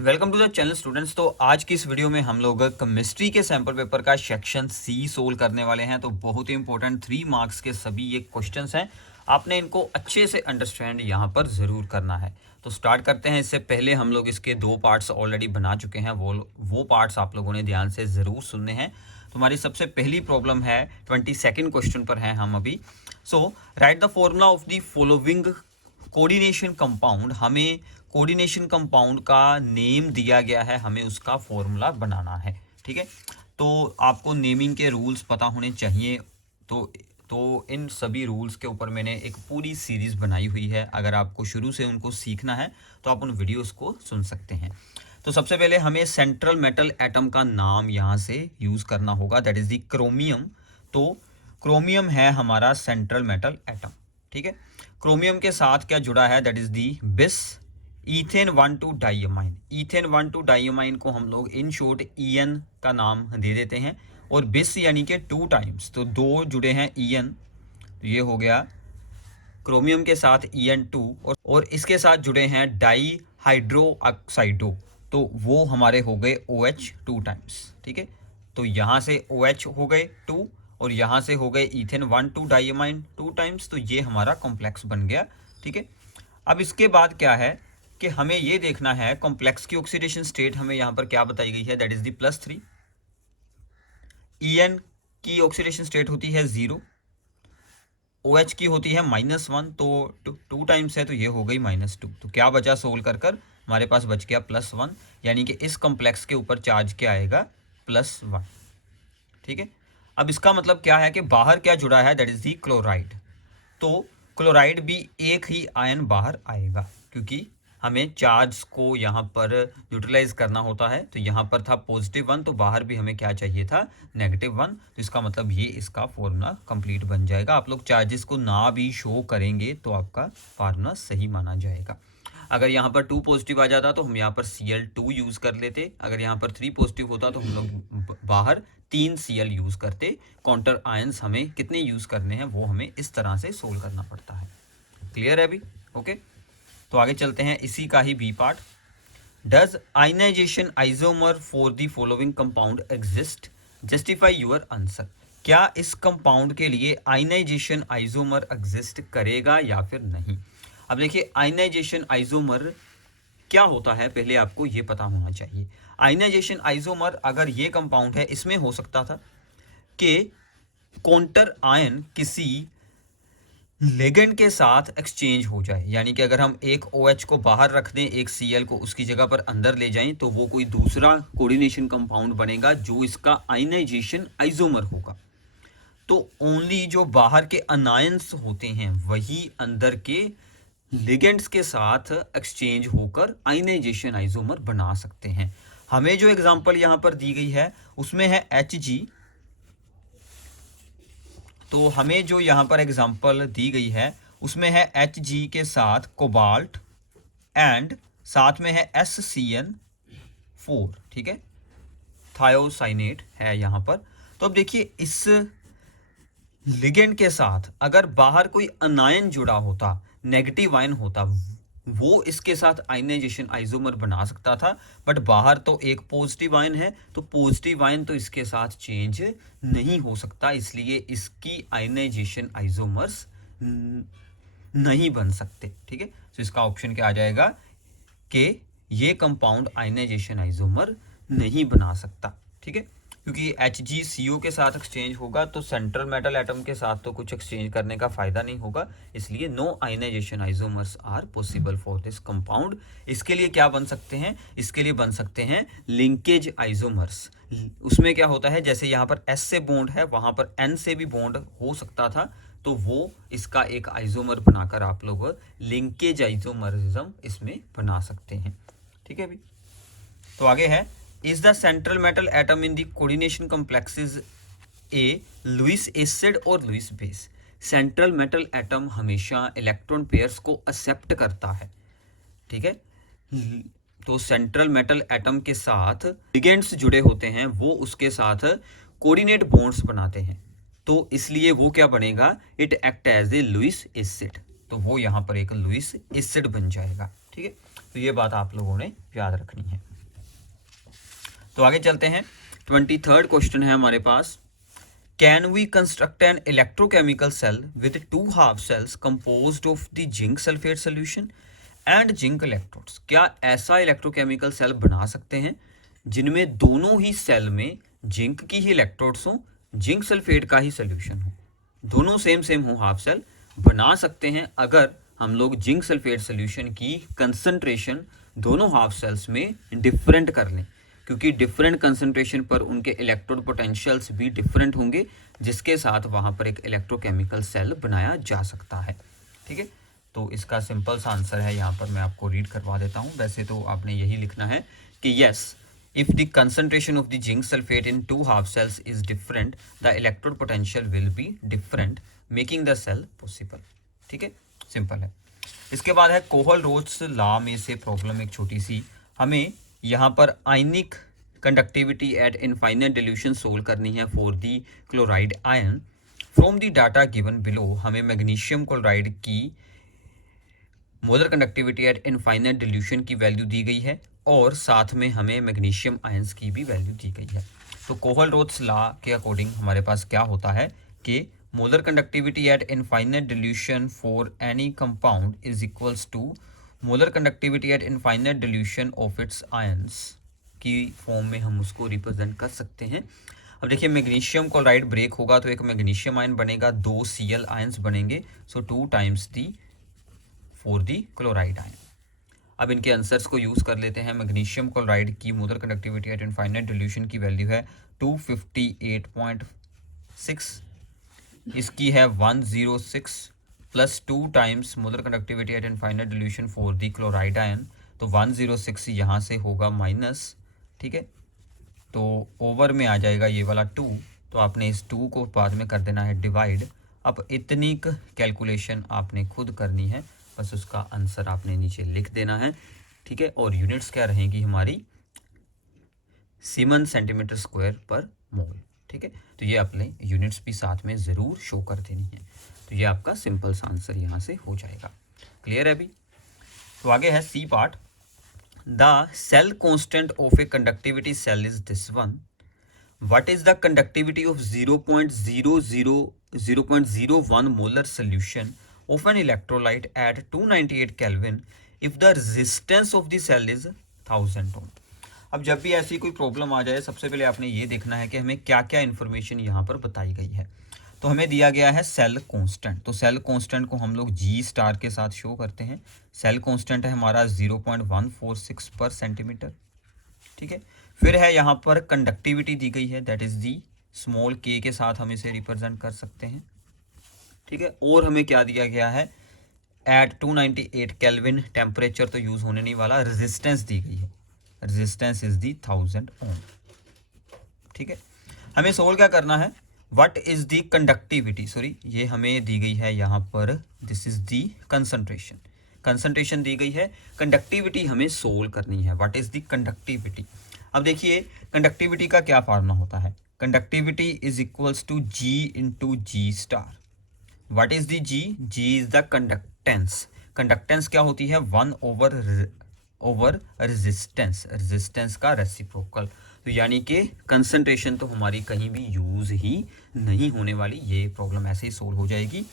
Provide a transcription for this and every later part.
Welcome to the channel students. तो आज की इस वीडियो में हम लोग केमिस्ट्री के सैंपल पेपर का सेक्शन सी सोल्व करने वाले हैं। तो बहुत ही इंपॉर्टेंट 3 मार्क्स के सभी ये क्वेश्चंस हैं, आपने इनको अच्छे से अंडरस्टैंड यहाँ पर ज़रूर करना है। तो स्टार्ट करते हैं। इससे पहले हम लोग इसके 2 पार्ट्स ऑलरेडी बना चुके हैं, वो पार्ट्स आप लोगों ने ध्यान से ज़रूर सुनने हैं। तो हमारी सबसे पहली प्रॉब्लम है 22nd क्वेश्चन पर हैं हम अभी। So write the formula of the following coordination compound. हमें कोऑर्डिनेशन कंपाउंड का नेम दिया गया है, हमें उसका फॉर्मूला बनाना है। ठीक है, तो आपको नेमिंग के रूल्स पता होने चाहिए। तो इन सभी रूल्स के ऊपर मैंने एक पूरी सीरीज़ बनाई हुई है। अगर आपको शुरू से उनको सीखना है तो आप उन वीडियोस को सुन सकते हैं। तो सबसे पहले हमें सेंट्रल मेटल एटम का नाम यहाँ से यूज़ करना होगा, दैट इज़ द क्रोमियम। तो क्रोमियम है हमारा सेंट्रल मेटल एटम। ठीक है, क्रोमियम के साथ क्या जुड़ा है, दैट इज़ दी बिस ईथेन 1,2 डाइअमाइन। ईथेन 1,2 डाइअमाइन को हम लोग इन शॉर्ट ईएन का नाम दे देते हैं। और बिस यानी कि 2 टाइम्स, तो 2 जुड़े हैं ईएन, तो ये हो गया क्रोमियम के साथ EN2। और इसके साथ जुड़े हैं डाई हाइड्रो ऑक्साइडो, तो वो हमारे हो गए OH 2 टाइम्स। ठीक है, तो यहाँ से OH हो गए 2 और यहाँ से हो गए ईथेन 1,2 डाइअमाइन 2 टाइम्स, तो ये हमारा कॉम्प्लेक्स बन गया। ठीक है, अब इसके बाद क्या है कि हमें ये देखना है कॉम्प्लेक्स की ऑक्सीडेशन स्टेट हमें यहाँ पर क्या बताई गई है, दैट इज दी +3। EN की ऑक्सीडेशन स्टेट होती है 0, OH की होती है -1, तो 2 टाइम्स है तो ये हो गई -2। तो क्या बचा सोल्व कर हमारे पास बच गया +1, यानी कि इस कॉम्प्लेक्स के ऊपर चार्ज क्या आएगा, +1। ठीक है, अब इसका मतलब क्या है कि बाहर क्या जुड़ा है, दैट इज दी क्लोराइड। तो क्लोराइड भी एक ही आयन बाहर आएगा, क्योंकि हमें चार्ज को यहाँ पर यूटिलाइज करना होता है। तो यहाँ पर था +1, तो बाहर भी हमें क्या चाहिए था, -1। तो इसका मतलब ये इसका फॉर्मूला कंप्लीट बन जाएगा। आप लोग चार्जेस को ना भी शो करेंगे तो आपका फार्मूला सही माना जाएगा। अगर यहाँ पर 2 पॉजिटिव आ जाता तो हम यहाँ पर Cl2 यूज़ कर लेते। अगर यहाँ पर 3 पॉजिटिव होता तो हम लोग बाहर 3 Cl यूज़ करते। काउंटर आयंस हमें कितने यूज़ करने हैं वो हमें इस तरह से सोल्व करना पड़ता है। क्लियर है अभी? ओके, तो आगे चलते हैं, इसी का ही B part. Does ionization isomer for the following compound exist, justify your answer. क्या इस कंपाउंड के लिए आयनाइजेशन आइसोमर एग्जिस्ट करेगा या फिर नहीं। अब देखिए, आयनाइजेशन आइसोमर क्या होता है पहले आपको ये पता होना चाहिए। आयनाइजेशन आइसोमर, अगर ये कंपाउंड है, इसमें हो सकता था कि काउंटर आयन किसी लिगेंड के साथ एक्सचेंज हो जाए, यानी कि अगर हम एक OH को बाहर रख दें, एक Cl को उसकी जगह पर अंदर ले जाएं, तो वो कोई दूसरा कोऑर्डिनेशन कंपाउंड बनेगा जो इसका आयनाइजेशन आइसोमर होगा। तो ओनली जो बाहर के अनायंस होते हैं वही अंदर के लिगेंड्स के साथ एक्सचेंज होकर आयनाइजेशन आइसोमर बना सकते हैं। हमें जो एग्जांपल यहाँ पर दी गई है उसमें है Hg। तो हमें जो यहाँ पर एग्जांपल दी गई है उसमें है Hg के साथ कोबाल्ट एंड साथ में है SCN4। ठीक है, थायोसाइनेट है यहाँ पर। तो अब देखिए, इस लिगेंड के साथ अगर बाहर कोई अनायन जुड़ा होता, नेगेटिव आयन होता, वो इसके साथ आयनाइजेशन आइसोमर बना सकता था। बट बाहर तो एक पॉजिटिव आयन है, तो पॉजिटिव आयन तो इसके साथ चेंज नहीं हो सकता, इसलिए इसकी आयनाइजेशन आइसोमर्स नहीं बन सकते। ठीक है, तो इसका ऑप्शन क्या आ जाएगा कि ये कंपाउंड आयनाइजेशन आइसोमर नहीं बना सकता। ठीक है, क्योंकि HgCO के साथ एक्सचेंज होगा तो सेंट्रल मेटल एटम के साथ तो कुछ एक्सचेंज करने का फायदा नहीं होगा, इसलिए no ionization isomers are possible for this compound. इसके लिए क्या बन सकते हैं, इसके लिए बन सकते हैं लिंकेज आइसोमर्स। उसमें क्या होता है, जैसे यहाँ पर S से बॉन्ड है, वहाँ पर N से भी बॉन्ड हो सकता था, तो वो इसका एक आइसोमर बनाकर आप लोग लिंकेज आइसोमरिज्म इसमें बना सकते हैं। ठीक है अभी, तो आगे है, is the central metal atom in the coordination complexes a Lewis acid और Lewis base. Central metal atom हमेशा इलेक्ट्रॉन पेयर्स को एक्सेप्ट करता है। ठीक है, तो सेंट्रल मेटल एटम के साथ लिगेंड्स जुड़े होते हैं, वो उसके साथ कोऑर्डिनेट बॉन्ड्स बनाते हैं, तो इसलिए वो क्या बनेगा, it act as a Lewis acid, तो वो यहाँ पर एक लुईस एसिड बन जाएगा। ठीक है, तो ये बात आप लोगों ने याद रखनी है। तो आगे चलते हैं। 23rd क्वेश्चन है हमारे पास, can we construct an electrochemical cell with 2 half cells composed of the zinc sulphate solution and zinc electrodes. क्या ऐसा इलेक्ट्रोकेमिकल सेल बना सकते हैं जिनमें दोनों ही सेल में जिंक की ही इलेक्ट्रोड्स हो, जिंक सल्फेट का ही सोल्यूशन हो, दोनों सेम हो हाफ सेल बना सकते हैं अगर हम लोग जिंक सल्फेट सोल्यूशन की कंसंट्रेशन दोनों हाफ सेल्स में डिफरेंट कर लें, क्योंकि डिफरेंट कंसंट्रेशन पर उनके इलेक्ट्रोड पोटेंशियल्स भी डिफरेंट होंगे, जिसके साथ वहाँ पर एक इलेक्ट्रोकेमिकल सेल बनाया जा सकता है। ठीक है, तो इसका सिंपल सा आंसर है, यहाँ पर मैं आपको रीड करवा देता हूँ। वैसे तो आपने यही लिखना है कि yes, if the concentration of the zinc sulfate in 2 half cells is different, the electrode potential will be different, making the cell possible। ठीक है, सिंपल है। इसके बाद है कोहल-रोच लॉ में से प्रॉब्लम एक छोटी सी, हमें यहाँ पर ionic conductivity at infinite dilution solve करनी है for the chloride ion. From the data given below हमें मैग्नीशियम क्लोराइड की molar conductivity at infinite dilution की वैल्यू दी गई है और साथ में हमें मैग्नीशियम आयंस की भी वैल्यू दी गई है। तो कोहल-रोच लॉ के अकॉर्डिंग हमारे पास क्या होता है कि molar conductivity at infinite dilution for any compound is equals to molar conductivity at infinite dilution of its ions की फॉर्म में हम उसको रिप्रेजेंट कर सकते हैं। अब देखिए, मैग्नीशियम क्लोराइड ब्रेक होगा तो एक मैग्नीशियम आयन बनेगा, 2 Cl आयंस बनेंगे, so 2 times the for the chloride ion. अब इनके आंसर्स को यूज़ कर लेते हैं। मैग्नीशियम क्लोराइड की molar conductivity at infinite dilution की वैल्यू है 258.6, इसकी है 106 plus 2 times molar conductivity at infinite dilution for the chloride ion, तो 106 यहाँ से होगा माइनस। ठीक है, तो ओवर में आ जाएगा ये वाला 2, तो आपने इस 2 को बाद में कर देना है डिवाइड। अब इतनी कैलकुलेशन आपने खुद करनी है, बस उसका आंसर आपने नीचे लिख देना है। ठीक है, और यूनिट्स क्या रहेंगी हमारी, सीमन सेंटीमीटर स्क्वायर पर मोल। ठीक है, तो ये अपने यूनिट्स भी साथ में ज़रूर शो कर देनी है। तो ये आपका सिंपल सा आंसर यहाँ से हो जाएगा। क्लियर है अभी? तो आगे है C part. The cell constant of a conductivity cell is this one. What is the conductivity of 0.01 molar solution of an electrolyte at 298 Kelvin if the resistance of the cell is 1000 ohm? अब जब भी ऐसी कोई problem आ जाए, सबसे पहले आपने ये देखना है कि हमें क्या क्या इन्फॉर्मेशन यहाँ पर बताई गई है। तो हमें दिया गया है सेल कांस्टेंट, तो सेल कांस्टेंट को हम लोग जी स्टार के साथ शो करते हैं। सेल कांस्टेंट है हमारा 0.146 पर सेंटीमीटर। ठीक है, फिर है यहाँ पर कंडक्टिविटी दी गई है, दैट इज दी स्मॉल के के साथ हम इसे रिप्रेजेंट कर सकते हैं। ठीक है, और हमें क्या दिया गया है, एट 298 केल्विन टेम्परेचर तो यूज होने नहीं वाला, रेजिस्टेंस दी गई है, रेजिस्टेंस इज दी 1000 ओम। ठीक है, हमें सोल्व क्या करना है, what is the conductivity, sorry ये हमें दी गई है यहाँ पर, this is the concentration, concentration दी गई है, कंडक्टिविटी हमें सोल्व करनी है, व्हाट इज दी कंडक्टिविटी। अब देखिए, कंडक्टिविटी का क्या फार्मूला होता है, conductivity is equals to G into G star. What is the G, G is the conductance, conductance क्या होती है, 1 ओवर रेजिस्टेंस, रेजिस्टेंस का रेसिप्रोकल। तो यानी कि कंसंट्रेशन तो हमारी कहीं भी यूज ही नहीं होने वाली, ये प्रॉब्लम ऐसे ही सोल्व हो जाएगी।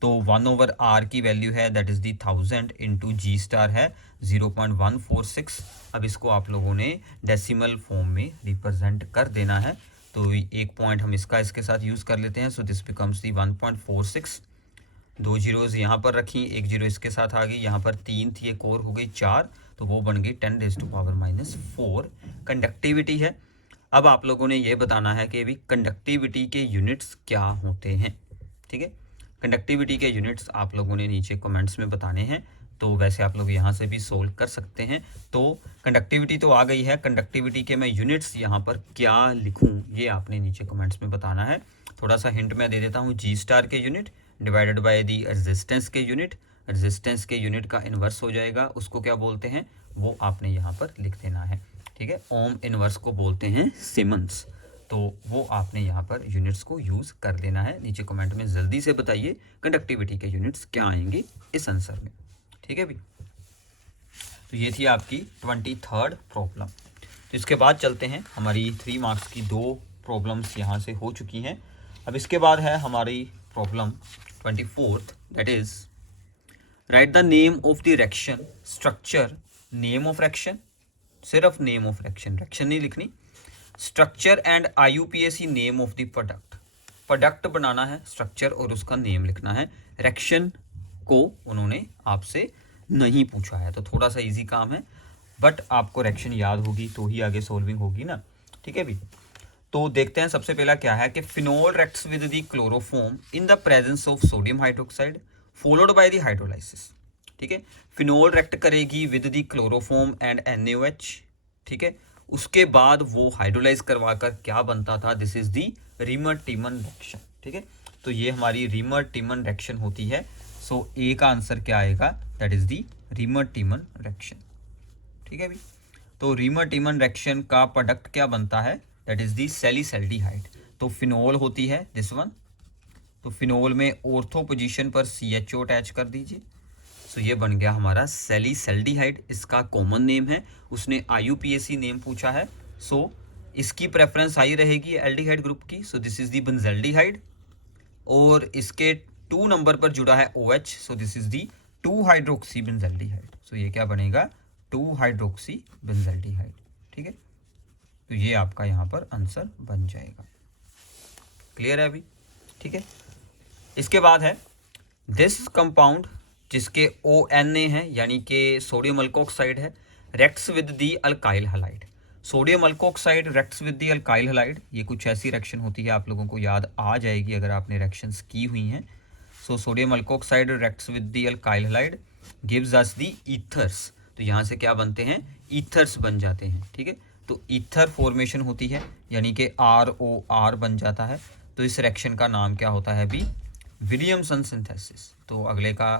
तो 1/r की वैल्यू है, that is the 1000 into G star है 0.146। अब इसको आप लोगों ने डेसिमल फॉर्म में रिप्रेजेंट कर देना है, तो एक पॉइंट हम इसके साथ यूज़ कर लेते हैं, so this becomes the 1.46। 2 zeros यहाँ पर रखी, 1 जीरो इसके साथ आ गई, यहाँ पर 3 थी, एक और हो गई 4, तो वो बन गई 10⁻⁻⁴ कंडक्टिविटी है। अब आप लोगों ने ये बताना है कि अभी कंडक्टिविटी के यूनिट्स क्या होते हैं। ठीक है, कंडक्टिविटी के यूनिट्स आप लोगों ने नीचे कमेंट्स में बताने हैं, तो वैसे आप लोग यहाँ से भी सोल्व कर सकते हैं। तो कंडक्टिविटी तो आ गई है, कंडक्टिविटी के मैं यूनिट्स यहाँ पर क्या लिखूँ ये आपने नीचे कमेंट्स में बताना है। थोड़ा सा हिंट मैं दे देता हूँ, जी स्टार के unit divided by the resistance के यूनिट, रेजिस्टेंस के यूनिट का इन्वर्स हो जाएगा, उसको क्या बोलते हैं वो आपने यहाँ पर लिख देना है। ठीक है, ओम इन्वर्स को बोलते हैं सीमेंस, तो वो आपने यहाँ पर यूनिट्स को यूज़ कर लेना है। नीचे कमेंट में जल्दी से बताइए कंडक्टिविटी के यूनिट्स क्या आएंगे इस आंसर में। ठीक है भी, तो ये थी आपकी 23rd प्रॉब्लम। तो तो इसके बाद चलते हैं, हमारी 3 मार्क्स की 2 प्रॉब्लम्स यहाँ से हो चुकी हैं। अब इसके बाद है हमारी problem 24th, that is write the name of the reaction structure, name of reaction, सिर्फ नेम ऑफ रिएक्शन, रिएक्शन नहीं लिखनी, structure and IUPAC name of the product. Product बनाना है, स्ट्रक्चर और उसका नेम लिखना है। रिएक्शन को उन्होंने आपसे नहीं पूछा है, तो थोड़ा सा इजी काम है, बट आपको रिएक्शन याद होगी तो ही आगे सोल्विंग होगी ना, ठीक है भी। तो देखते हैं सबसे पहला क्या है कि phenol reacts with the chloroform in the presence of sodium hydroxide followed by the hydrolysis. ठीक है, फिनोल रिएक्ट करेगी with the chloroform and NaOH। ठीक है, उसके बाद वो हाइड्रोलाइज करवाकर क्या बनता था, दिस इज द रीमर-टीमन रिएक्शन। ठीक है, तो ये हमारी रीमर-टीमन रिएक्शन होती है। सो ए का आंसर क्या आएगा, दैट इज द रीमर-टीमन रिएक्शन। ठीक है भी, तो रीमर-टीमन रिएक्शन का प्रोडक्ट क्या बनता है, दैट इज दी सैलिसल्डिहाइड। तो फिनोल होती है दिस वन, तो फिनोल में ऑर्थो पोजीशन पर CHO अटैच कर दीजिए। सो ये बन गया हमारा सैलिसल्डिहाइड, इसका कॉमन नेम है, उसने IUPAC नेम पूछा है। सो इसकी प्रेफरेंस आई रहेगी एल्डिहाइड ग्रुप की। So this is the benzaldehyde, और इसके 2 नंबर पर जुड़ा है OH, so this is the 2 hydroxy benzaldehyde. So ये क्या बनेगा, 2 हाइड्रोक्सी बेंजल्डिहाइड। ठीक है, तो ये आपका यहाँ पर आंसर बन जाएगा। क्लियर है अभी, ठीक है। इसके बाद है दिस कंपाउंड, जिसके ONA है यानी कि सोडियम अल्कोक्साइड है, reacts with the alkyl halide. Sodium alkoxide reacts with the alkyl halide, ये कुछ ऐसी रिएक्शन होती है, आप लोगों को याद आ जाएगी अगर आपने रिएक्शंस की हुई हैं। So sodium alkoxide reacts with the alkyl halide gives us the ethers. तो यहाँ से क्या बनते हैं, ईथर्स बन जाते हैं। ठीक है, तो ईथर फॉर्मेशन होती है, यानी कि ROR बन जाता है। तो इस रिएक्शन का नाम क्या होता है भी, विलियमसन सिंथेसिस। तो अगले का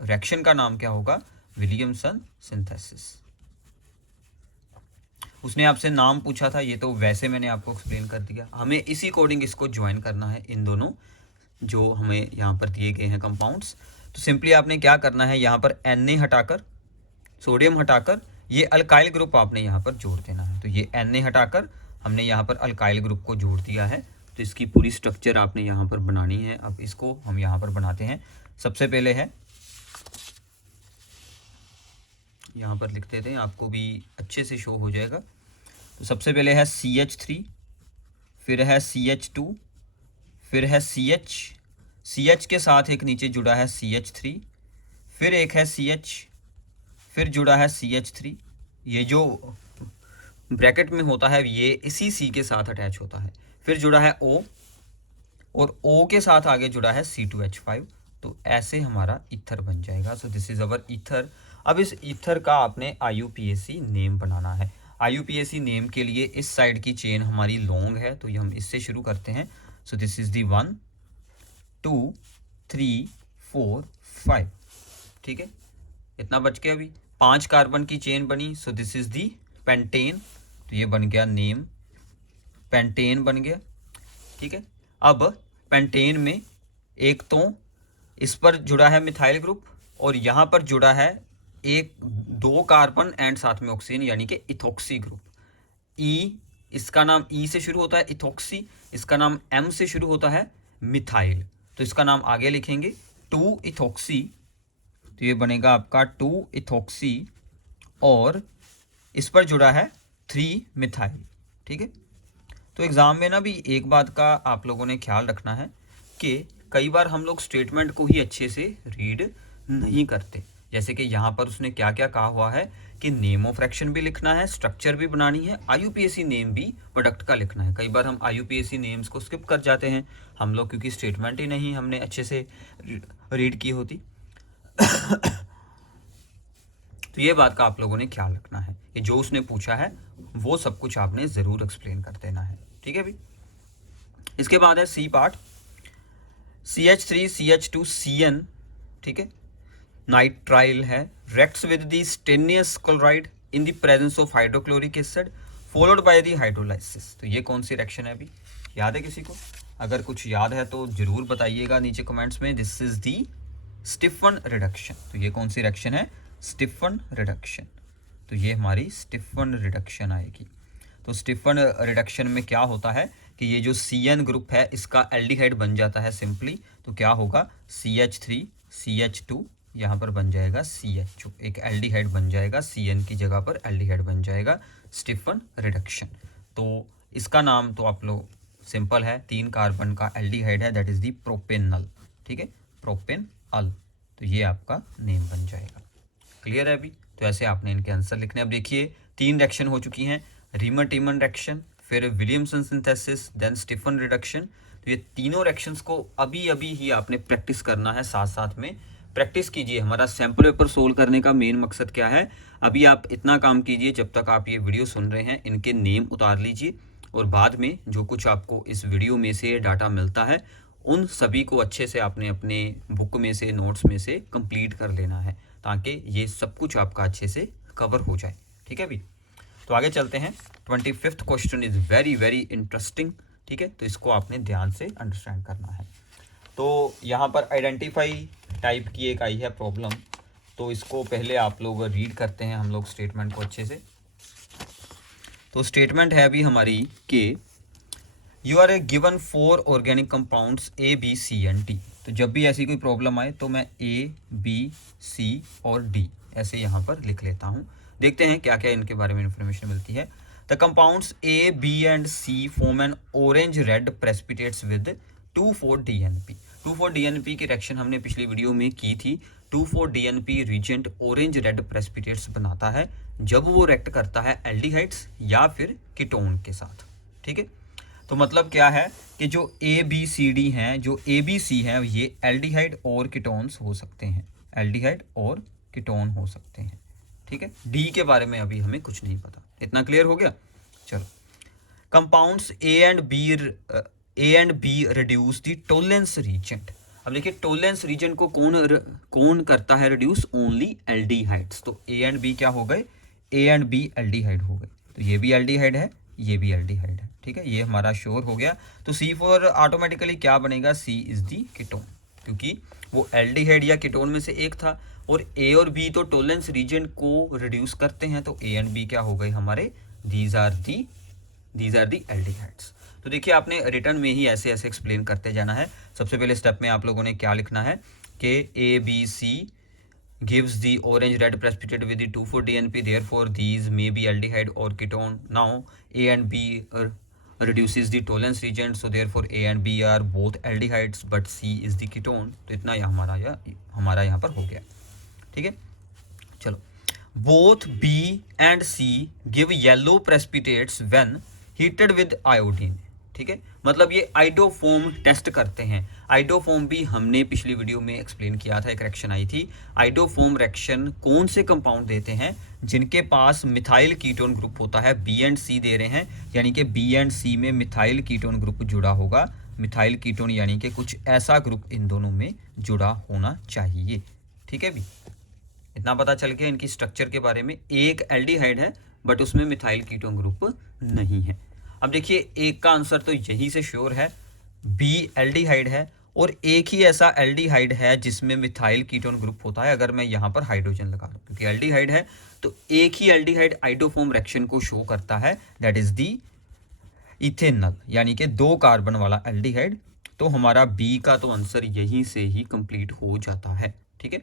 रिएक्शन का नाम क्या होगा, विलियमसन सिंथेसिस। उसने आपसे नाम पूछा था, ये तो वैसे मैंने आपको एक्सप्लेन कर दिया। हमें इसी अकॉर्डिंग इसको ज्वाइन करना है, इन दोनों जो हमें यहाँ पर दिए गए हैं कंपाउंड्स। तो सिंपली आपने क्या करना है, यहाँ पर Na हटाकर, सोडियम हटाकर, ये अल्काइल ग्रुप आपने यहाँ पर जोड़ देना है। तो ये Na हटाकर हमने यहाँ पर अल्काइल ग्रुप को जोड़ दिया है। तो इसकी पूरी स्ट्रक्चर आपने यहाँ पर बनानी है। अब इसको हम यहाँ पर बनाते हैं। सबसे पहले है, यहाँ पर लिख देते हैं, आपको भी अच्छे से शो हो जाएगा। तो सबसे पहले है CH3, फिर है CH2, फिर है CH के साथ एक नीचे जुड़ा है CH3, फिर एक है CH, फिर जुड़ा है CH3। ये जो ब्रैकेट में होता है ये इसी C के साथ अटैच होता है। फिर जुड़ा है O, और O के साथ आगे जुड़ा है C2H5। तो ऐसे हमारा ईथर बन जाएगा। सो दिस इज अवर ईथर। अब इस ईथर का आपने IUPAC नेम बनाना है। IUPAC नेम के लिए इस साइड की चेन हमारी लॉन्ग है, तो ये हम इससे शुरू करते हैं। सो दिस इज दी 1 2 3 4 5। ठीक है, इतना बच गया। अभी 5 कार्बन की चेन बनी। सो दिस इज दी पेंटेन, तो ये बन गया नेम, पेंटेन बन गया। ठीक है, अब पेंटेन में एक तो इस पर जुड़ा है मिथाइल ग्रुप, और यहाँ पर जुड़ा है 2 कार्बन एंड साथ में ऑक्सीजन, यानी कि इथॉक्सी ग्रुप। ई, इसका नाम ई से शुरू होता है इथॉक्सी, इसका नाम M से शुरू होता है मिथाइल। तो इसका नाम आगे लिखेंगे 2 इथॉक्सी, तो ये बनेगा आपका 2 इथॉक्सी, और इस पर जुड़ा है 3 मिथाइल। ठीक है, तो एग्ज़ाम में ना भी एक बात का आप लोगों ने ख्याल रखना है कि कई बार हम लोग स्टेटमेंट को ही अच्छे से रीड नहीं करते। जैसे कि यहाँ पर उसने क्या क्या कहा हुआ है कि नेम ऑफ रिएक्शन भी लिखना है, स्ट्रक्चर भी बनानी है, IUPAC नेम भी प्रोडक्ट का लिखना है। कई बार हम IUPAC नेम्स को स्किप कर जाते हैं हम लोग, क्योंकि स्टेटमेंट ही नहीं हमने अच्छे से रीड की होती। तो ये बात का आप लोगों ने ख्याल रखना है कि जो उसने पूछा है वो सब कुछ आपने ज़रूर एक्सप्लेन कर देना है। ठीक है भी, इसके बाद है C part, CH3 CH2 CN। ठीक है, नाइट्राइल है, reacts with the stannous chloride in the presence of hydrochloric acid followed by the hydrolysis। तो ये कौन सी रिएक्शन है अभी, याद है किसी को? अगर कुछ याद है तो जरूर बताइएगा नीचे कमेंट्स में। This is the Stephen reduction. तो ये कौन सी रिएक्शन है, स्टिफन रिडक्शन। तो ये हमारी स्टिफन रिडक्शन आएगी। तो स्टीफन रिडक्शन में क्या होता है कि ये जो CN ग्रुप है इसका एल्डिहाइड बन जाता है सिंपली। तो क्या होगा, CH3 CH2, यहाँ पर बन जाएगा CHO, एक एल्डिहाइड बन जाएगा, CN की जगह पर एल्डिहाइड बन जाएगा, स्टीफन रिडक्शन। तो इसका नाम तो आप लोग सिंपल है, 3 कार्बन का एल्डिहाइड है, दैट इज दी प्रोपेनल। ठीक है, प्रोपेनल, तो ये आपका नेम बन जाएगा। क्लियर है अभी? तो ऐसे आपने इनके आंसर लिखने। अब देखिए 3 रिएक्शन हो चुकी हैं, रीमर टीमन रिएक्शन, फिर Williamson synthesis, then Stephen reduction. तो ये तीनों रिएक्शंस को अभी अभी ही आपने प्रैक्टिस करना है, साथ साथ में प्रैक्टिस कीजिए। हमारा सैम्पल पेपर सोल्व करने का मेन मकसद क्या है, अभी आप इतना काम कीजिए, जब तक आप ये वीडियो सुन रहे हैं इनके नेम उतार लीजिए, और बाद में जो कुछ आपको इस वीडियो में से डाटा मिलता है उन सभी को अच्छे से आपने अपने बुक में से, नोट्स में से कंप्लीट कर लेना है, ताकि ये सब कुछ आपका अच्छे से कवर हो जाए। ठीक है भी? तो आगे चलते हैं। 25th question is very very interesting. ठीक है, तो इसको आपने ध्यान से अंडरस्टैंड करना है। तो यहाँ पर आइडेंटिफाई टाइप की एक आई है प्रॉब्लम, तो इसको पहले आप लोग रीड करते हैं हम लोग स्टेटमेंट को अच्छे से। तो स्टेटमेंट है अभी हमारी कि you are a given 4 organic compounds A B C and D। तो जब भी ऐसी कोई प्रॉब्लम आए तो मैं A B C और D ऐसे यहाँ पर लिख लेता हूँ। देखते हैं क्या क्या इनके बारे में इंफॉर्मेशन मिलती है। The compounds A B and C form an orange red precipitates with 2,4-DNP। 2,4-DNP की रिएक्शन हमने पिछली वीडियो में की थी। 2,4-DNP regent orange red precipitates बनाता है जब वो रिएक्ट करता है एल्डिहाइड्स या फिर कीटोन के साथ। ठीक है, तो मतलब क्या है कि जो ABCD हैं, जो ABC हैं, ये एल्डिहाइड और कीटोन्स हो सकते हैं, एल्डिहाइड और कीटोन हो सकते हैं। ठीक है, D के बारे में अभी हमें कुछ नहीं पता। इतना क्लियर हो गया? चलो, compounds A and B reduce the Tollens reagent. अब देखिए टोलेंस रीजन को कौन करता है रिड्यूस? Only aldehydes. तो A and B क्या हो गए? A and B एल्डिहाइड हो गए। तो ये भी एल्डिहाइड है, ये भी एल्डिहाइड है। ठीक है, ये हमारा श्योर हो गया। तो C4 ऑटोमेटिकली क्या बनेगा? C इज दी कीटोन, क्योंकि वो एल्डिहाइड या कीटोन में से एक था, और A और B तो टोलेंस रीजन को रिड्यूस करते हैं, तो A and B क्या हो गए हमारे? These are the aldehydes. तो देखिए आपने रिटर्न में ही ऐसे ऐसे एक्सप्लेन करते जाना है। सबसे पहले स्टेप में आप लोगों ने क्या लिखना है कि ABC gives the orange red precipitate with the 2,4-DNP, therefore these may be aldehyde or ketone. Now A and B reduces the tolerance region, so therefore A and B are both aldehydes but C is the ketone। तो इतना हमारा यहाँ पर हो गया। ठीक है, चलो, both B and C give yellow precipitates when heated with iodine। ठीक है, मतलब ये आइडोफोम टेस्ट करते हैं। आइडोफोम भी हमने पिछली वीडियो में एक्सप्लेन किया था, एक रिएक्शन आई थी। आइडोफोम रिएक्शन कौन से कंपाउंड देते हैं? जिनके पास मिथाइल कीटोन ग्रुप होता है। B and C दे रहे हैं, यानी कि B and C में मिथाइल कीटोन ग्रुप जुड़ा होगा। मिथाइल कीटोन यानी कि कुछ ऐसा ग्रुप इन दोनों में जुड़ा होना चाहिए। ठीक है भी, इतना पता चल गया इनकी स्ट्रक्चर के बारे में। एक एल्डिहाइड है बट उसमें मिथाइल कीटोन ग्रुप नहीं है। अब देखिए एक का आंसर तो यहीं से श्योर है, बी एल्डिहाइड है, और एक ही ऐसा एल्डिहाइड है जिसमें मिथाइल कीटोन ग्रुप होता है। अगर मैं यहाँ पर हाइड्रोजन लगा दूँ, क्योंकि एल्डिहाइड है तो एक ही एल्डिहाइड आइडोफोम रिएक्शन को शो करता है, दैट इज दी इथेनॉल, यानी कि 2 कार्बन वाला एल्डिहाइड। तो हमारा बी का तो आंसर यहीं से ही कंप्लीट हो जाता है। ठीक है,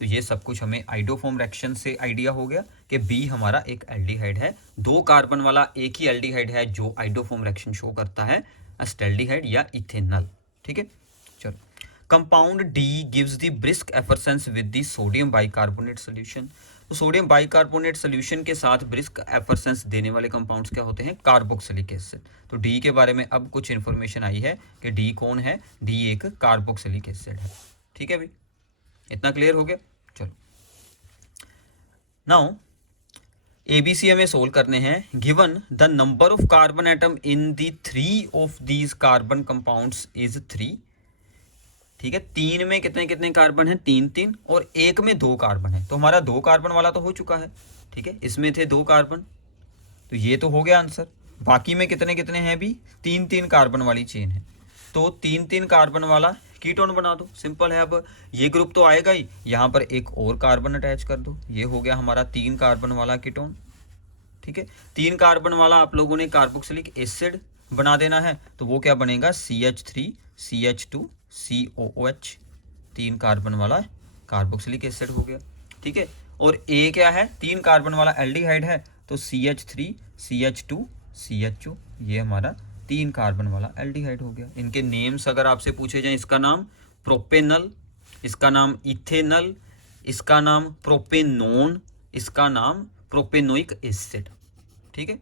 तो ये सब कुछ हमें आइडोफोम रिएक्शन से आइडिया हो गया कि बी हमारा एक एल्डिहाइड है, 2 कार्बन वाला एक ही एल्डिहाइड है जो आइडोफोम रिएक्शन शो करता है, एस्टेल्डिहाइड या इथेनॉल। ठीक है, चलो, compound D gives the brisk effervescence with the sodium bicarbonate solution. तो सोडियम बाइकार्बोनेट सोल्यूशन के साथ ब्रिस्क एफरसेंस देने वाले कंपाउंड्स क्या होते हैं? Carboxylic acid. तो डी के बारे में अब कुछ इंफॉर्मेशन आई है कि डी कौन है? डी एक कार्बोक्सिलिक एसिड है। ठीक है भाई, इतना क्लियर हो गया? चलो, नाउ ABC हमें सोल्व करने हैं। Given the number of carbon atom in the 3 of these carbon compounds is 3। ठीक है, 3 में कितने कितने कार्बन हैं? 3 और एक में 2 कार्बन है। तो हमारा 2 कार्बन वाला तो हो चुका है। ठीक है, इसमें थे 2 कार्बन, तो ये तो हो गया आंसर। बाकी में कितने कितने हैं? भी 3 कार्बन वाली चेन है, तो 3 कार्बन वाला कीटोन बना दो। सिंपल है। अब ये ग्रुप तो आएगा ही, यहाँ पर एक और कार्बन अटैच कर दो, ये हो गया हमारा 3 कार्बन वाला कीटोन। ठीक है। 3 कार्बन वाला आप लोगों ने कार्बोक्सिलिक एसिड बना देना है, तो वो क्या बनेगा CH3CH2COOH, 3 कार्बन वाला कार्बोक्सिलिक एसिड हो गया, ठीक है। और ए क्या है, 3 कार्बन वाला एल्डिहाइड है, तो CH3CH2CH2, ये हमारा 3 कार्बन वाला एल्डिहाइड हो गया। इनके नेम्स अगर आपसे पूछे जाएं, इसका नाम प्रोपेनल, इसका नाम इथेनल, इसका नाम प्रोपेनोन, इसका नाम प्रोपेनोइक एसिड, ठीक है,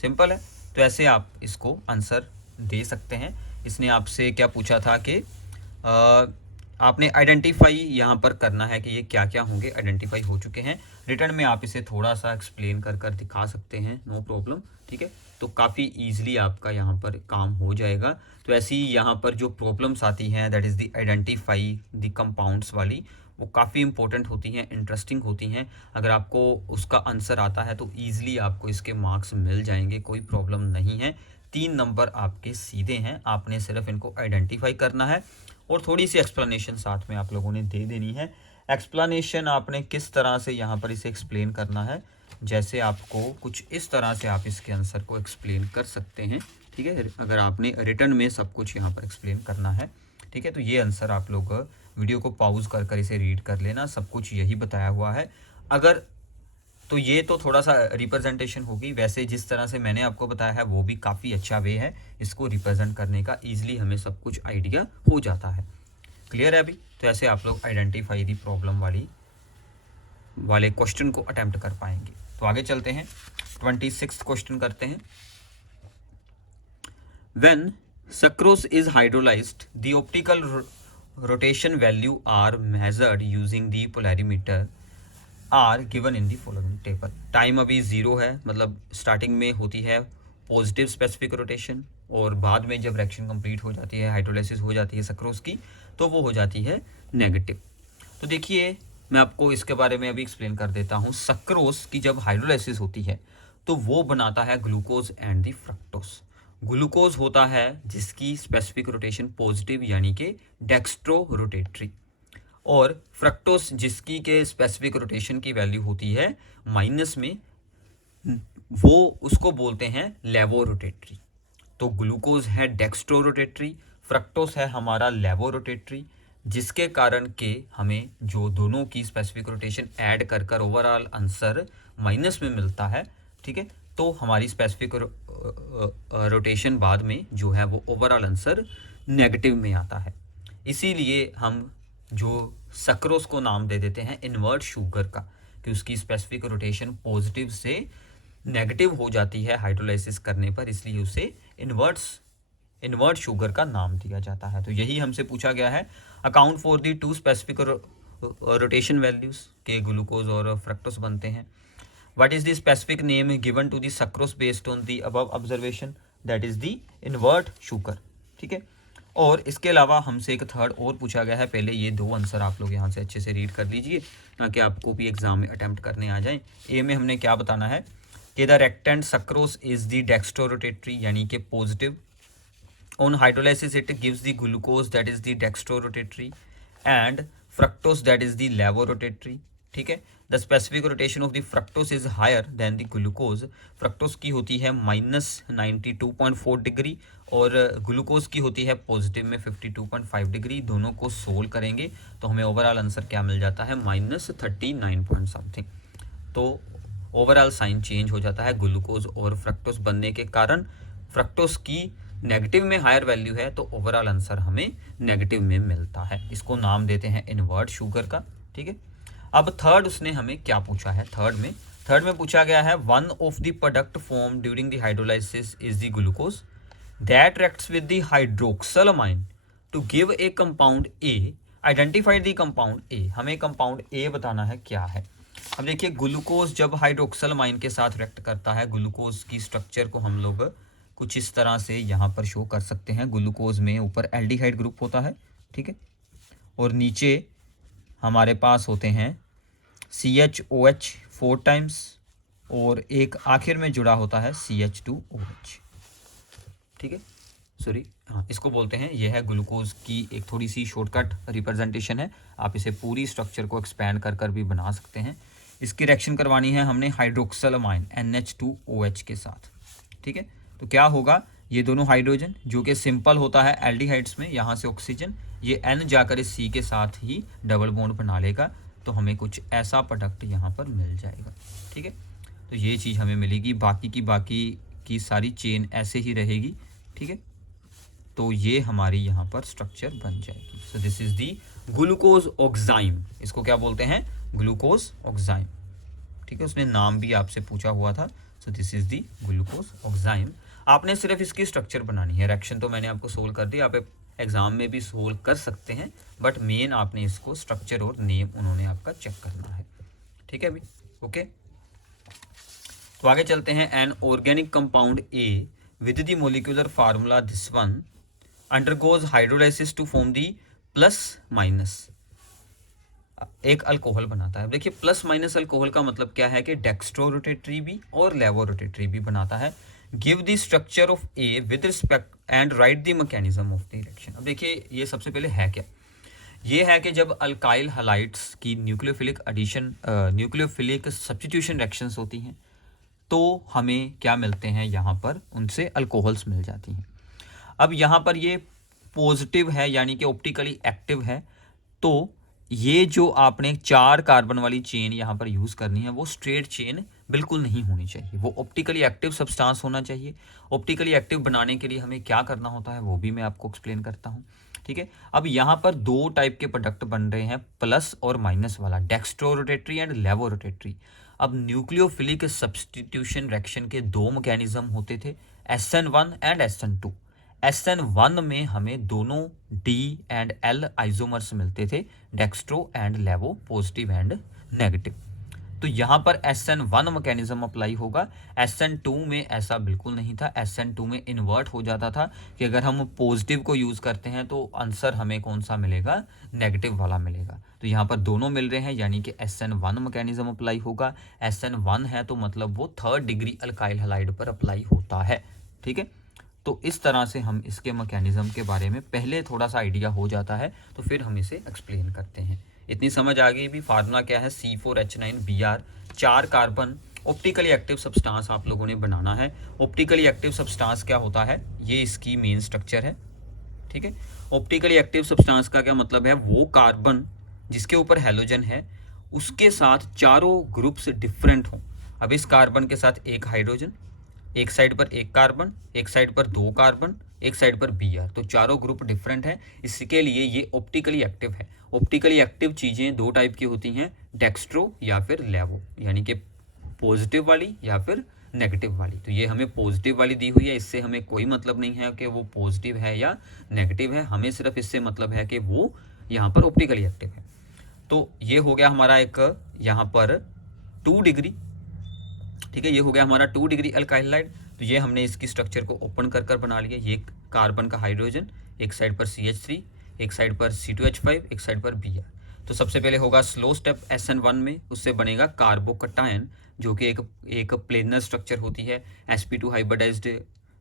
सिंपल है। तो ऐसे आप इसको आंसर दे सकते हैं। इसने आपसे क्या पूछा था कि आपने आइडेंटिफाई यहाँ पर करना है कि ये क्या क्या होंगे, आइडेंटिफाई हो चुके हैं। रिटर्न में आप इसे थोड़ा सा एक्सप्लेन कर कर दिखा सकते हैं, नो प्रॉब्लम, ठीक है। तो काफ़ी ईजिली आपका यहाँ पर काम हो जाएगा। तो ऐसी यहाँ पर जो प्रॉब्लम्स आती हैं, that is the identify the compounds वाली, वो काफ़ी इंपॉर्टेंट होती हैं, इंटरेस्टिंग होती हैं। अगर आपको उसका आंसर आता है तो ईजिली आपको इसके मार्क्स मिल जाएंगे, कोई प्रॉब्लम नहीं है। 3 नंबर आपके सीधे हैं, आपने सिर्फ इनको आइडेंटिफाई करना है और थोड़ी सी एक्सप्लेनेशन साथ में आप लोगों ने दे देनी है। एक्सप्लेनेशन आपने किस तरह से यहाँ पर इसे एक्सप्लेन करना है, जैसे आपको कुछ इस तरह से आप इसके आंसर को एक्सप्लेन कर सकते हैं, ठीक है। अगर आपने रिटर्न में सब कुछ यहाँ पर एक्सप्लेन करना है, ठीक है, तो ये आंसर आप लोग वीडियो को पॉज कर कर इसे रीड कर लेना, सब कुछ यही बताया हुआ है। अगर तो ये तो थोड़ा सा रिप्रेजेंटेशन होगी, वैसे जिस तरह से मैंने आपको बताया है वो भी काफ़ी अच्छा वे है इसको रिप्रेजेंट करने का, ईजिली हमें सब कुछ आइडिया हो जाता है। क्लियर है अभी? तो ऐसे आप लोग आइडेंटिफाई दी प्रॉब्लम वाले क्वेश्चन को अटेम्प्ट कर पाएंगे। तो आगे चलते हैं, 26 क्वेश्चन करते हैं। When sucrose is hydrolyzed, the optical rotation value are measured using the polarimeter are given in the following table। Time अभी 0 है, मतलब स्टार्टिंग में होती है पॉजिटिव स्पेसिफिक रोटेशन और बाद में जब रिएक्शन कंप्लीट हो जाती है, हाइड्रोलाइसिस हो जाती है सक्रोज की, तो वो हो जाती है नेगेटिव। तो देखिए मैं आपको इसके बारे में अभी एक्सप्लेन कर देता हूँ। सक्रोज की जब हाइड्रोलाइसिस होती है तो वो बनाता है glucose and the fructose. Glucose होता है जिसकी स्पेसिफिक रोटेशन पॉजिटिव यानी कि डेक्स्ट्रो रोटेटरी, और फ्रक्टोज जिसकी के स्पेसिफिक रोटेशन की वैल्यू होती है माइनस में, वो उसको बोलते हैं लेवो रोटेटरी। तो ग्लूकोज है डेक्स्ट्रो रोटेटरी, फ्रक्टोज है हमारा लेवो रोटेटरी, जिसके कारण के हमें जो दोनों की स्पेसिफिक रोटेशन ऐड कर कर ओवरऑल आंसर माइनस में मिलता है, ठीक है। तो हमारी स्पेसिफिक रोटेशन बाद में जो है वो ओवरऑल आंसर नेगेटिव में आता है। इसीलिए हम जो सक्रोज को नाम दे देते हैं इन्वर्ट शुगर का, कि उसकी स्पेसिफिक रोटेशन पॉजिटिव से नेगेटिव हो जाती है हाइड्रोलाइसिस करने पर, इसलिए उसे इन्वर्ट शुगर का नाम दिया जाता है। तो यही हमसे पूछा गया है, account for the 2 specific rotation values के ग्लूकोज और फ्रक्टोज बनते हैं। What is the specific name given to the sucrose based on the above observation? That is the invert sugar, ठीक है। और इसके अलावा हमसे एक थर्ड और पूछा गया है, पहले ये 2 आंसर आप लोग यहाँ से अच्छे से रीड कर लीजिए ताकि आपको भी एग्जाम में अटेम्प्ट करने आ जाए। ए में हमने क्या बताना है कि the reactant sucrose is the dextro rotatory यानी कि positive, on hydrolysis it gives the glucose that is the dextro rotatory and fructose that is the levo rotatory, ठीक है। The specific rotation of the fructose is higher than the glucose, fructose की होती है -92.4 degree और glucose की होती है positive में 52.5 डिग्री। दोनों को सोल्व करेंगे तो हमें ओवरऑल आंसर क्या मिल जाता है -39 पॉइंट समथिंग। तो ओवरऑल साइन चेंज हो जाता है ग्लूकोज और फ्रक्टोज बनने के कारण। फ्रक्टोज की नेगेटिव में हायर वैल्यू है तो ओवरऑल आंसर हमें नेगेटिव में मिलता है, इसको नाम देते हैं इन्वर्ट शुगर का, ठीक है। अब थर्ड उसने हमें क्या पूछा है, थर्ड में पूछा गया है one of the product form during the hydrolysis is the glucose that reacts with the hydroxyl amine to give a compound A, identify the compound A. हमें कंपाउंड ए बताना है क्या है। अब देखिए ग्लूकोज जब हाइड्रोक्सल अमाइन के साथ रिएक्ट करता है, ग्लूकोज की स्ट्रक्चर को हम लोग कुछ इस तरह से यहाँ पर शो कर सकते हैं। ग्लूकोज में ऊपर एल्डिहाइड ग्रुप होता है, ठीक है, और नीचे हमारे पास होते हैं CHOH 4 टाइम्स और एक आखिर में जुड़ा होता है CH2OH, ठीक है। सॉरी, हाँ, इसको बोलते हैं, यह है ग्लूकोज की एक थोड़ी सी शॉर्टकट रिप्रेजेंटेशन है। आप इसे पूरी स्ट्रक्चर को एक्सपैंड कर कर भी बना सकते हैं। इसकी रिएक्शन करवानी है हमने हाइड्रोक्सल अमाइन NH2OH के साथ, ठीक है। तो क्या होगा, ये दोनों हाइड्रोजन जो कि सिंपल होता है एल्डिहाइड्स में, यहाँ से ऑक्सीजन, ये N जाकर इस C के साथ ही डबल बॉन्ड बना लेगा, तो हमें कुछ ऐसा प्रोडक्ट यहाँ पर मिल जाएगा, ठीक है। तो ये चीज़ हमें मिलेगी, बाकी की सारी चेन ऐसे ही रहेगी, ठीक है। तो ये हमारी यहाँ पर स्ट्रक्चर बन जाएगी। सो this is the glucose oxime, इसको क्या बोलते हैं, ग्लूकोज ऑक्साइम, ठीक है। उसने नाम भी आपसे पूछा हुआ था। सो this is the glucose oxime. आपने सिर्फ इसकी स्ट्रक्चर बनानी है, रिएक्शन तो मैंने आपको सोल्व कर दी, आप एग्जाम में भी सोल्व कर सकते हैं, बट मेन आपने इसको स्ट्रक्चर और नेम उन्होंने आपका चेक करना है, ठीक है अभी, ओके। तो आगे चलते हैं। An organic compound A with the molecular formula this one undergoes hydrolysis to form the plus minus, एक अल्कोहल बनाता है। देखिए प्लस माइनस अल्कोहल का मतलब क्या है कि डेक्स्ट्रो रोटेटरी भी और लेवो रोटेटरी भी बनाता है। Give the structure of A with respect and right the mechanism of the reaction. अब देखिए ये सबसे पहले है क्या, ये है कि जब अल्काइल हैलाइड्स की nucleophilic addition nucleophilic substitution reactions होती हैं तो हमें क्या मिलते हैं, यहाँ पर उनसे अल्कोहल्स मिल जाती हैं। अब यहाँ पर ये पॉजिटिव है यानी कि ऑप्टिकली एक्टिव है, तो ये जो आपने 4 कार्बन वाली चेन यहाँ पर यूज़ करनी है वो स्ट्रेट चेन बिल्कुल नहीं होनी चाहिए, वो ऑप्टिकली एक्टिव सब्सटेंस होना चाहिए। ऑप्टिकली एक्टिव बनाने के लिए हमें क्या करना होता है वो भी मैं आपको एक्सप्लेन करता हूँ, ठीक है। अब यहाँ पर 2 टाइप के प्रोडक्ट बन रहे हैं, प्लस और माइनस वाला, डेक्स्ट्रो रोटेटरी एंड लेवो रोटेटरी। अब न्यूक्लियोफिलिक सब्स्टिट्यूशन रिएक्शन के 2 मैकेनिज्म होते थे, SN1 एंड SN2। SN1 में हमें दोनों D एंड L आइसोमर्स मिलते थे, डेक्स्ट्रो एंड लेवो, पॉजिटिव एंड नेगेटिव। तो यहाँ पर SN1 मैकेनिज्म अप्लाई होगा। SN2 में ऐसा बिल्कुल नहीं था, SN2 में इन्वर्ट हो जाता था कि अगर हम पॉजिटिव को यूज़ करते हैं तो आंसर हमें कौन सा मिलेगा, नेगेटिव वाला मिलेगा। तो यहाँ पर दोनों मिल रहे हैं यानी कि SN1 मैकेनिज्म अप्लाई होगा। SN1 है तो मतलब वो 3rd डिग्री अल्काइल हैलाइड पर अप्लाई होता है, ठीक है। तो इस तरह से हम इसके मैकेनिज्म के बारे में पहले थोड़ा सा आइडिया हो जाता है, तो फिर हम इसे एक्सप्लेन करते हैं। इतनी समझ आ गई भी। फार्मूला क्या है, C4H9Br, 4 carbon optically active substance आप लोगों ने बनाना है। ऑप्टिकली एक्टिव सब्सटेंस क्या होता है, ये इसकी मेन स्ट्रक्चर है, ठीक है। ऑप्टिकली एक्टिव सब्सटेंस का क्या मतलब है, वो कार्बन जिसके ऊपर हैलोजन है उसके साथ चारों ग्रुप्स डिफरेंट हों। अब इस कार्बन के साथ एक हाइड्रोजन, एक साइड पर एक कार्बन, एक साइड पर 2 कार्बन, एक साइड पर Br, तो चारों ग्रुप डिफरेंट है, इसके लिए ये ऑप्टिकली एक्टिव है। ऑप्टिकली एक्टिव चीज़ें 2 टाइप की होती हैं, डेक्स्ट्रो या फिर लेवो, यानी कि पॉजिटिव वाली या फिर नेगेटिव वाली। तो ये हमें पॉजिटिव वाली दी हुई है, इससे हमें कोई मतलब नहीं है कि वो पॉजिटिव है या नेगेटिव है, हमें सिर्फ इससे मतलब है कि वो यहाँ पर ऑप्टिकली एक्टिव है। तो ये हो गया हमारा एक यहाँ पर 2 डिग्री, ठीक है, ये हो गया हमारा 2 डिग्री अल्काइल हैलाइड। तो ये हमने इसकी स्ट्रक्चर को ओपन कर बना लिया। ये कार्बन का हाइड्रोजन, एक साइड पर CH3, एक साइड पर C2H5, एक साइड पर Br। तो सबसे पहले होगा स्लो स्टेप SN1 में, उससे बनेगा कार्बोकटायन जो कि एक प्लेनर स्ट्रक्चर होती है, sp2 हाइब्रिडाइज्ड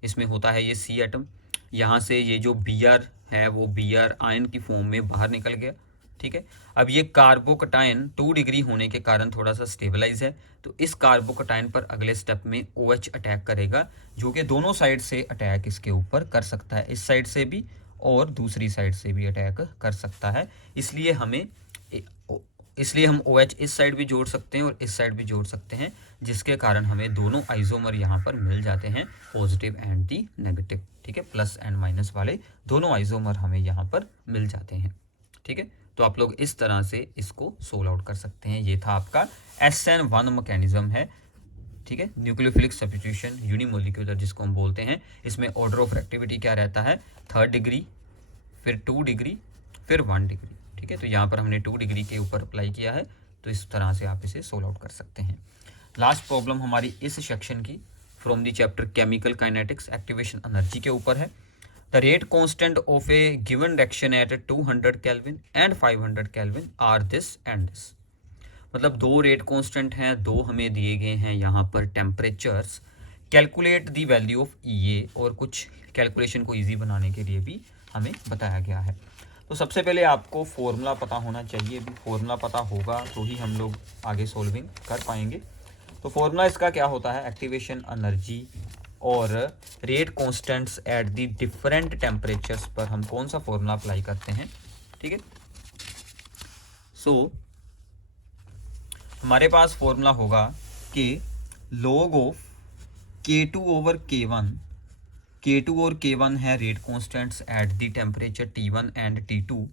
इसमें होता है ये C एटम। यहाँ से ये जो Br है वो Br आयन की फॉर्म में बाहर निकल गया, ठीक है। अब ये कार्बोकटायन 2 डिग्री होने के कारण थोड़ा सा स्टेबलाइज है, तो इस कार्बोकटायन पर अगले स्टेप में OH अटैक करेगा, जो कि दोनों साइड से अटैक इसके ऊपर कर सकता है, इस साइड से भी और दूसरी साइड से भी अटैक कर सकता है। इसलिए हम OH इस साइड भी जोड़ सकते हैं और इस साइड भी जोड़ सकते हैं, जिसके कारण हमें दोनों आइसोमर यहाँ पर मिल जाते हैं, पॉजिटिव एंड दी नेगेटिव, ठीक है। प्लस एंड माइनस वाले दोनों आइसोमर हमें यहाँ पर मिल जाते हैं, ठीक है। तो आप लोग इस तरह से इसको सोल्व आउट कर सकते हैं। ये था आपका SN1 मैकेनिज्म है, ठीक है, न्यूक्लियोफिलिक सब्स्टिट्यूशन यूनिमोलिकुलर जिसको हम बोलते हैं। इसमें ऑर्डर ऑफ रिएक्टिविटी क्या रहता है, 3rd डिग्री, फिर 2 डिग्री, फिर 1 डिग्री, ठीक है। तो यहाँ पर हमने 2 डिग्री के ऊपर अप्लाई किया है, तो इस तरह से आप इसे सोल्व आउट कर सकते हैं। लास्ट प्रॉब्लम हमारी इस सेक्शन की from the chapter chemical kinetics activation energy के ऊपर है। The rate constant of a given reaction at 200 Kelvin and 500 Kelvin are this and this। मतलब 2 रेट कांस्टेंट हैं, 2 हमें दिए गए हैं यहाँ पर temperatures. Calculate the value of EA, और कुछ कैलकुलेशन को इजी बनाने के लिए भी हमें बताया गया है। तो सबसे पहले आपको फॉर्मूला पता होना चाहिए। अभी फॉर्मूला पता होगा तो ही हम लोग आगे सोल्विंग कर पाएंगे। तो फॉर्मूला इसका क्या होता है, एक्टिवेशन एनर्जी और rate constants at the different temperatures पर हम कौन सा फॉर्मूला अप्लाई करते हैं, ठीक है। सो हमारे पास फॉर्मूला होगा कि log of K2 over K1, K2 और K1 है rate constants at the temperature T1 and T2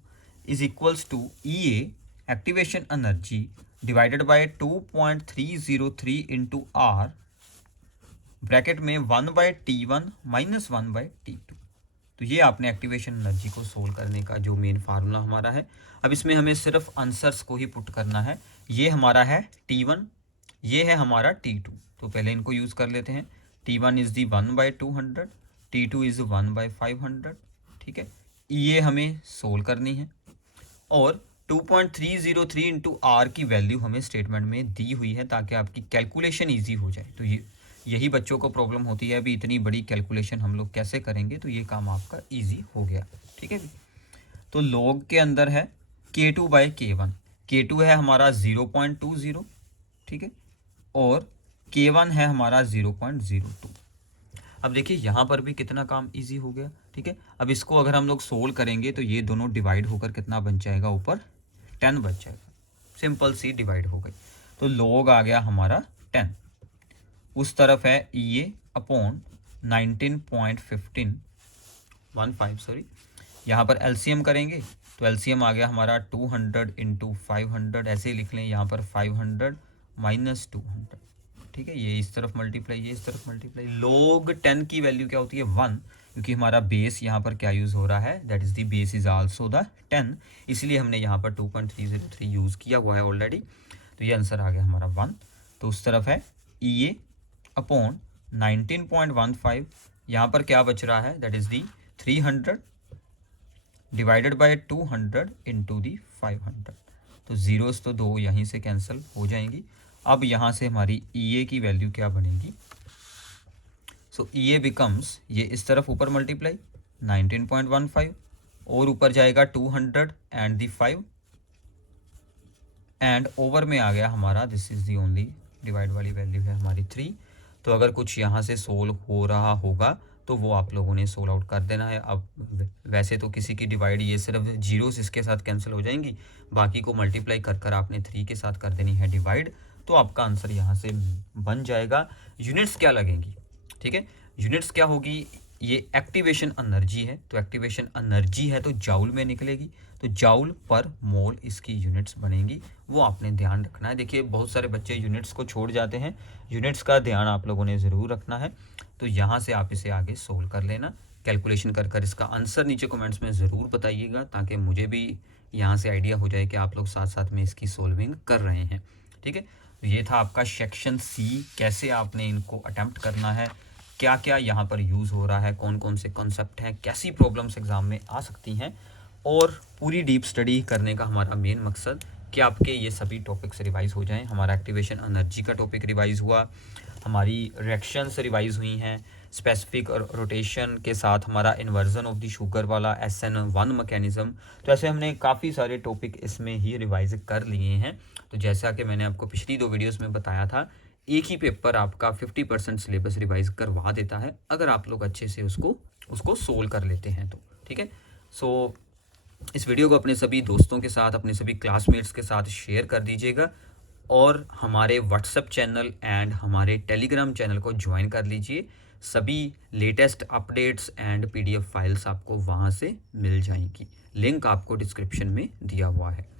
is equals to EA activation energy divided by 2.303 into R bracket में 1/T1 माइनस 1/T2। तो ये आपने एक्टिवेशन एनर्जी को solve करने का जो मेन फार्मूला हमारा है। अब इसमें हमें सिर्फ आंसर्स को ही पुट करना है। ये हमारा है T1, ये है हमारा T2। तो पहले इनको यूज़ कर लेते हैं। T1 is the 1/200, T2 is 1/500, ठीक है। ये हमें सोल्व करनी है और 2.303 इंटू R की वैल्यू हमें स्टेटमेंट में दी हुई है ताकि आपकी कैलकुलेशन ईजी हो जाए। तो यही बच्चों को प्रॉब्लम होती है, अभी इतनी बड़ी कैलकुलेशन हम लोग कैसे करेंगे, तो ये काम आपका ईजी हो गया, ठीक है। तो लॉग के अंदर है K2/K1, K2 है हमारा 0.20, ठीक है, और K1 है हमारा 0.02। अब देखिए यहाँ पर भी कितना काम इजी हो गया, ठीक है। अब इसको अगर हम लोग सोल्व करेंगे तो ये दोनों डिवाइड होकर कितना बन जाएगा, ऊपर 10 बच जाएगा। सिंपल सी डिवाइड हो गई। तो लॉग आ गया हमारा 10, उस तरफ है EA अपॉन 19.15 सॉरी। यहाँ पर LCM करेंगे तो LCM आ गया हमारा 200 इंटू 500, ऐसे ही लिख लें यहाँ पर 500 माइनस 200, ठीक है। ये इस तरफ मल्टीप्लाई, ये इस तरफ मल्टीप्लाई। log 10 की वैल्यू क्या होती है 1, क्योंकि हमारा बेस यहाँ पर क्या यूज़ हो रहा है, that is the base is also the 10, इसलिए हमने यहाँ पर 2.303 यूज़ किया हुआ है ऑलरेडी। तो ये आंसर आ गया हमारा 1। तो उस तरफ है EA अपॉन 19.15, यहाँ पर क्या बच रहा है, that is the 300 divided by 200 into the 500। तो जीरोस तो दो यहीं से कैंसिल हो जाएंगी। अब यहाँ से हमारी EA की वैल्यू क्या बनेगी, सो EA बिकम्स, ये इस तरफ ऊपर मल्टीप्लाई 19.15 और ऊपर जाएगा 200 एंड दी 5 एंड ओवर में आ गया हमारा, this is the only divide वाली वैल्यू है हमारी 3। तो अगर कुछ यहाँ से सोल्व हो रहा होगा तो वो आप लोगों ने सोल्व आउट कर देना है। अब वैसे तो किसी की डिवाइड ये सिर्फ जीरोस इसके साथ कैंसिल हो जाएंगी, बाकी को मल्टीप्लाई कर कर आपने 3 के साथ कर देनी है डिवाइड, तो आपका आंसर यहाँ से बन जाएगा। यूनिट्स क्या लगेंगी, ठीक है, यूनिट्स क्या होगी, ये एक्टिवेशन एनर्जी है, तो एक्टिवेशन एनर्जी है तो जाउल में निकलेगी, तो जाउल पर मोल इसकी यूनिट्स बनेंगी, वो आपने ध्यान रखना है। देखिए बहुत सारे बच्चे यूनिट्स को छोड़ जाते हैं, यूनिट्स का ध्यान आप लोगों ने ज़रूर रखना है। तो यहाँ से आप इसे आगे सोल्व कर लेना, कैलकुलेशन कर कर इसका आंसर नीचे कमेंट्स में ज़रूर बताइएगा, ताकि मुझे भी यहाँ से आइडिया हो जाए कि आप लोग साथ साथ में इसकी सोल्विंग कर रहे हैं, ठीक है। तो ये था आपका सेक्शन C, कैसे आपने इनको अटैम्प्ट करना है, क्या क्या यहाँ पर यूज़ हो रहा है, कौन कौन से कॉन्सेप्ट हैं, कैसी प्रॉब्लम्स एग्ज़ाम में आ सकती हैं, और पूरी डीप स्टडी करने का हमारा मेन मकसद कि आपके ये सभी टॉपिक्स रिवाइज़ हो जाएं। हमारा एक्टिवेशन एनर्जी का टॉपिक रिवाइज़ हुआ, हमारी रिएक्शंस रिवाइज़ हुई हैं, स्पेसिफिक रोटेशन के साथ हमारा इन्वर्जन ऑफ द शुगर वाला SN1 मैकेनिज़्म। तो ऐसे हमने काफ़ी सारे टॉपिक इसमें ही रिवाइज़ कर लिए हैं। तो जैसा कि मैंने आपको पिछली 2 वीडियोस में बताया था, एक ही पेपर आपका 50% सिलेबस रिवाइज़ करवा देता है, अगर आप लोग अच्छे से उसको सोल्व कर लेते हैं तो, ठीक है। सो इस वीडियो को अपने सभी दोस्तों के साथ, अपने सभी क्लासमेट्स के साथ शेयर कर दीजिएगा, और हमारे व्हाट्सएप चैनल एंड हमारे टेलीग्राम चैनल को ज्वाइन कर लीजिए। सभी latest updates and PDF files आपको वहाँ से मिल जाएंगी, लिंक आपको डिस्क्रिप्शन में दिया हुआ है।